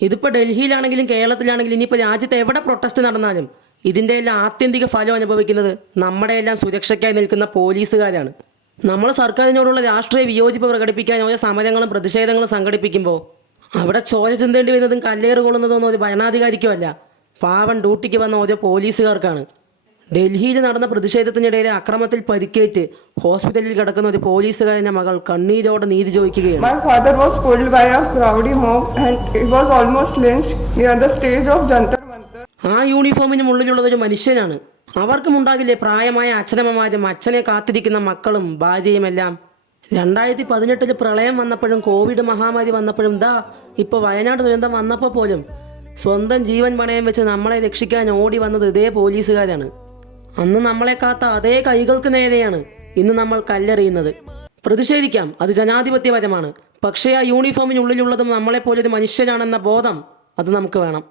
ഇതിപ്പോൾ ഡൽഹിയിലാണെങ്കിലും കേരളത്തിലാണെങ്കിലും ഇനിയിപ്പോൾ രാജ്യത്ത് എവിടെ പ്രൊട്ടസ്റ്റ് നടന്നാലും ഇതിൻ്റെ എല്ലാം ആത്യന്തിക ഫലം അനുഭവിക്കുന്നത് നമ്മുടെ എല്ലാം സുരക്ഷയ്ക്കായി നിൽക്കുന്ന പോലീസുകാരാണ്. നമ്മൾ സർക്കാരിനോടുള്ള രാഷ്ട്രീയ വിയോജിപ്പ് പ്രകടിപ്പിക്കാൻ ഓരോ സമരങ്ങളും പ്രതിഷേധങ്ങളും സംഘടിപ്പിക്കുമ്പോൾ അവിടെ ചോര ചിന്തേണ്ടി വരുന്നതും കല്ലേറ് കൊള്ളുന്നതൊന്നും ഒരു ഭരണാധികാരിക്കുമല്ല, പാവൻ ഡ്യൂട്ടിക്ക് വന്ന ഓരോ പോലീസുകാർക്കാണ്. ഡൽഹിയിൽ നടന്ന പ്രതിഷേധത്തിനിടയിലെ അക്രമത്തിൽ പരിക്കേറ്റ് ഹോസ്പിറ്റലിൽ കിടക്കുന്ന ഒരു പോലീസുകാരന്റെ മകൾ കണ്ണീരോടെ നീതി ചോദിക്കുകയാണ്. My father was pulled by a rowdy mob and he was almost lynched near the stage of Jantar Mantar. ആ യൂണിഫോമിന് ഉള്ളിലുള്ളത് ഒരു മനുഷ്യനാണ്. അവർക്കും ഉണ്ടാകില്ലേ പ്രായമായ അച്ഛനമ്മമാരും അച്ഛനെ കാത്തിരിക്കുന്ന മക്കളും ഭാര്യയുമെല്ലാം. 2018 പ്രളയം വന്നപ്പോഴും കോവിഡ് മഹാമാരി വന്നപ്പോഴും ഇപ്പോൾ വയനാട് ദുരന്തം വന്നപ്പോൾ പോലും സ്വന്തം ജീവൻ പണയം വെച്ച് നമ്മളെ രക്ഷിക്കാൻ ഓടി വന്നത് ഇതേ പോലീസുകാരാണ്. അന്ന് നമ്മളെ കാത്ത അതേ കൈകൾക്ക് നേരെയാണ് ഇന്ന് നമ്മൾ കല്ലെറിയുന്നത്. പ്രതിഷേധിക്കാം, അത് ജനാധിപത്യപരമാണ്. പക്ഷേ ആ യൂണിഫോമിനുള്ളിലുള്ളതും നമ്മളെപ്പോലൊരു മനുഷ്യനാണെന്ന ബോധം അത് നമുക്ക് വേണം.